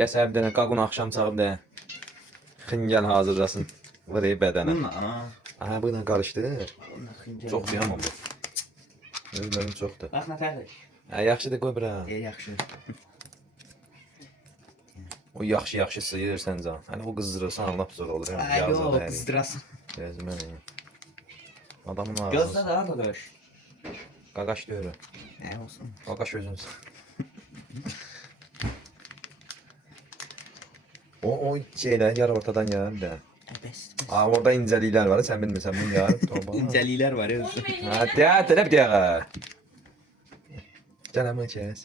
Gəsər bir dənə qaqun axşam çağıb da. Xingəl hazırlasın. Vırıyı bədənə. Aha, bu ilə qarışdır. Çox yiyəm bu. Özlərim çoxdur. Bax nə fərqdir? Yaxşıdır, qoy bura. Yaxşı. O yaxşı sıyırırsan can. Hani o qızdırırsan lap zor olur. Yox, qızdırasın. Gözümə nə? Adamın Gözlə ağzını. daha da döş. Qaqaş deyir. Nə olsun? Qaqaş özünüz. O şeylər yar ortadan yar bir də. Bəs. Orada incəliklər var, sən bilmirsən bunu yar. İncəliklər var özü. Ha, tələb deyəğə. Canımı kəs.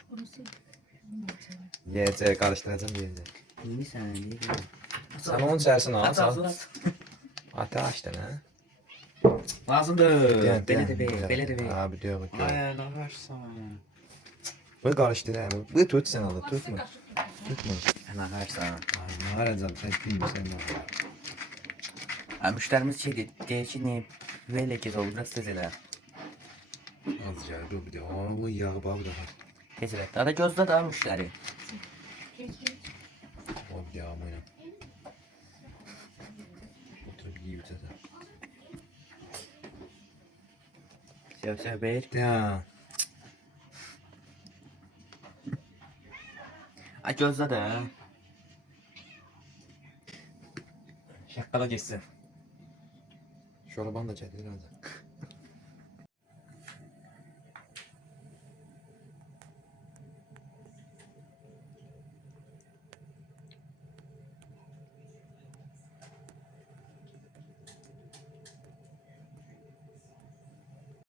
Yiyəcək, qarışdıracam yiyəcək. Yemisən, yeyəcək. Sən onun içərisini al, Aç, sal. aç. Ata açdın, hə? Lazımdır. Belə də ver, belə də ver. Ha, bir deyək. Ay, nə varsan? Bu qarışdır, hə? Bu tut sən al, tutma. Tutma. Nə varsan? Ay, nə aracam, sən bilmirsən nə. Müştərimiz şeydir, deyir ki, ne, belə gec olur, biraz tez elə. Az gəl, dur bir də. Bu yağı bax da. Tez elə. Daha da gözlə daha müştəri. O bir yağı mənə. Oturub yiyib çəsə. Sev ver. Ya. Ay gözlə də. Şəqqala geçsin. Şoraban da çəkilir azı.